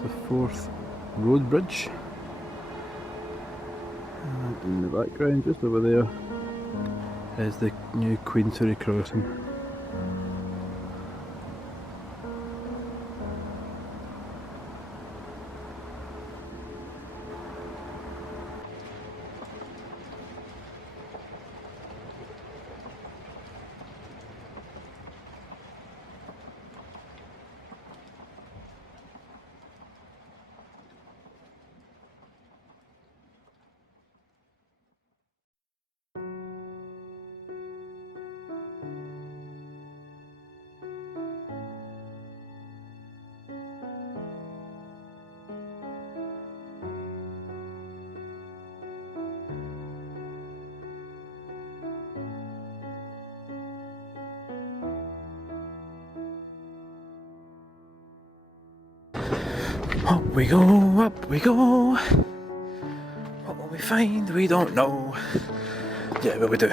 Firth of Forth road bridge. And in the background, just over there, is the new Queensferry crossing. Up we go, up we go. What will we find? We don't know. Yeah, but we do.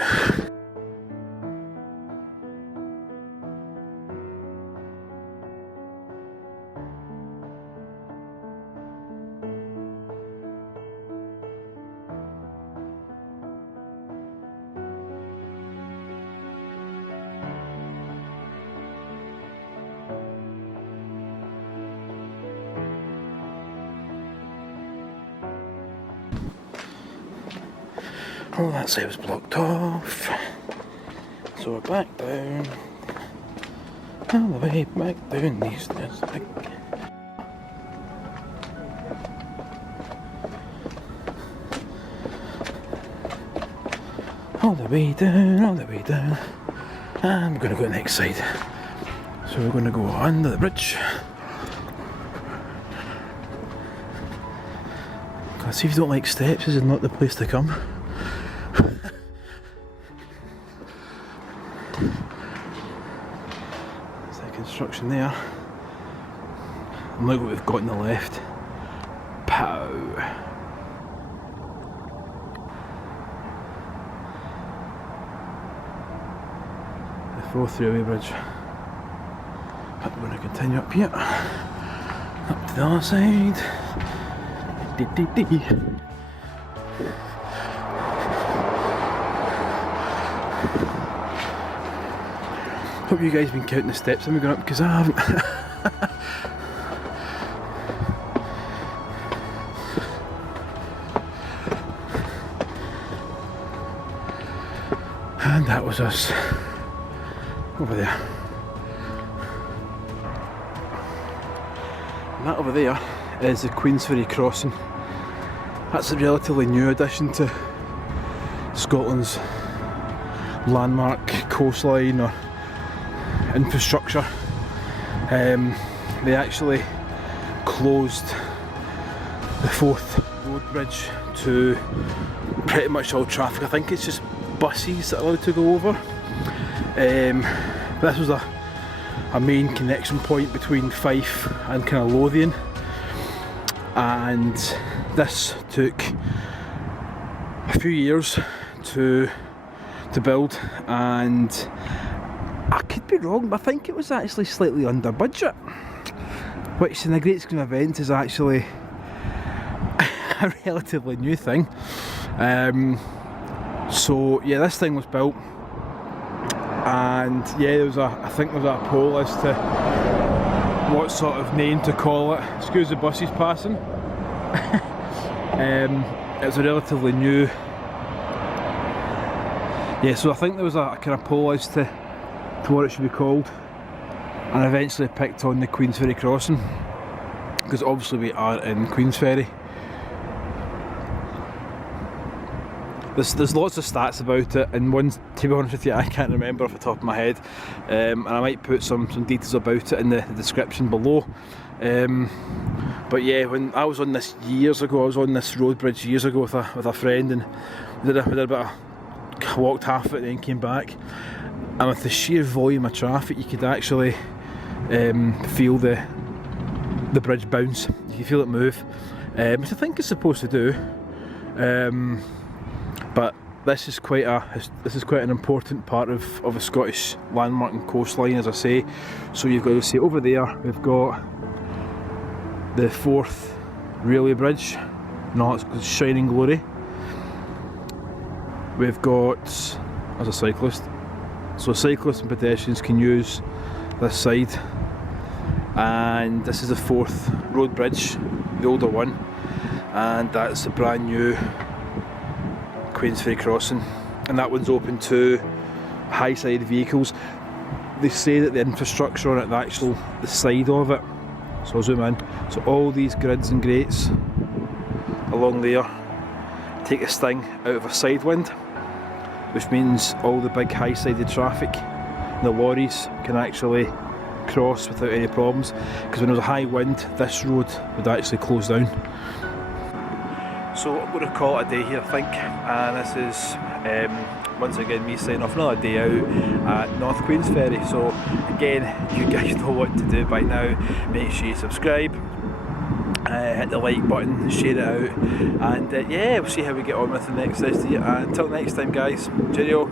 Oh, that side was blocked off. So we're back down. All the way back down these stairs. All the way down, all the way down. And we're going to go to the next side. So we're going to go under the bridge. See, if you don't like steps, this is not the place to come. There's the construction there. And look what we've got on the left. Pow! The Forth Railway Bridge. But we're going to continue up here. Up to the other side. Hope you guys have been counting the steps I'm going up, because I haven't. And that was us over there. And that over there is the Queensferry crossing. That's a relatively new addition to Scotland's landmark coastline or infrastructure. They actually closed the Forth road bridge to pretty much all traffic. I think it's just buses that are allowed to go over. This was a main connection point between Fife and kind of Lothian, and this took a few years to build, and I could be wrong, but I think it was actually slightly under budget, which in the Great Scheme of Events is actually a relatively new thing. So yeah, this thing was built, and yeah, I think there was a poll as to what sort of name to call it. Excuse the buses passing. It was a relatively new. Yeah, so I think there was a kind of poll as to what it should be called, and I eventually picked on the Queensferry crossing, because obviously we are in Queensferry. There's lots of stats about it, and ones, to be honest with you, I can't remember off the top of my head, and I might put some details about it in the description below. But yeah, when I was on this years ago, I was on this road bridge years ago with a friend, and we did a bit of, walked half of it and then came back, and with the sheer volume of traffic you could actually feel the bridge bounce. You can feel it move, which I think it's supposed to do. But this is quite an important part of a Scottish landmark and coastline, as I say. So you've got to see over there, we've got the Forth railway bridge in all its shining glory. We've got, as a cyclist, so cyclists and pedestrians can use this side, and this is the Forth road bridge, the older one, and that's the brand new Queensferry crossing, and that one's open to high side vehicles. They say that the infrastructure on it, the side of it, so I'll zoom in, so all these grids and grates along there take the sting out of a side wind, which means all the big high sided traffic, the lorries, can actually cross without any problems, because when there's a high wind this road would actually close down. So I'm going to call it a day here, I think, and this is once again me signing off another day out at North Queensferry. So again, you guys know what to do by now. Make sure you subscribe, hit the like button, share it out, and yeah, we'll see how we get on with the next rest of the year. Until next time guys, cheerio.